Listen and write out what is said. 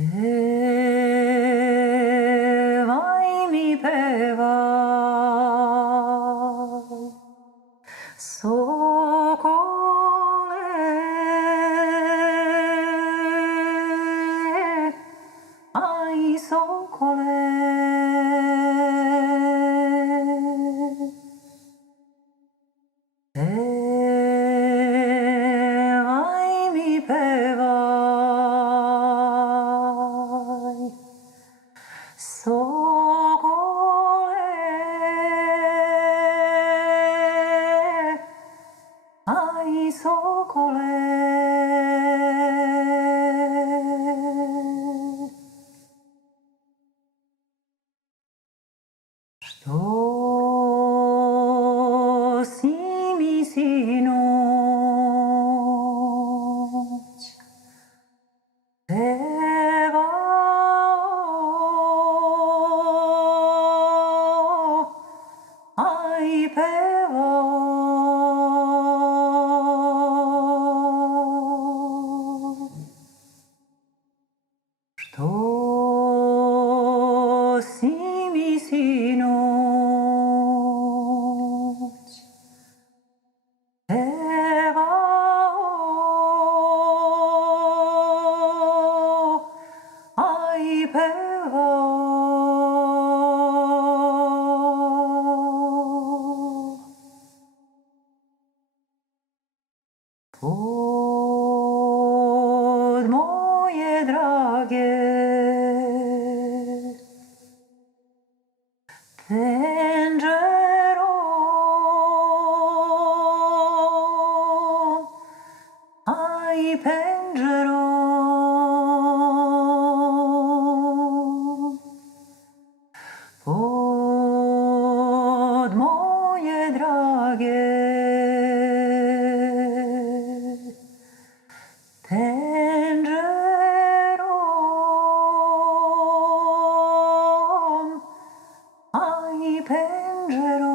Pevaj mi pevaj, sokole, aj sokole. Pevaj mi pevaj, sokole, aj sokole. Što si mi sinoć pevao, aj pevao, što si mi sinoć pevao, aj pevao. Pod moje drage penđerom, aj penđerom, pod moje drage penđerom, aj penđerom.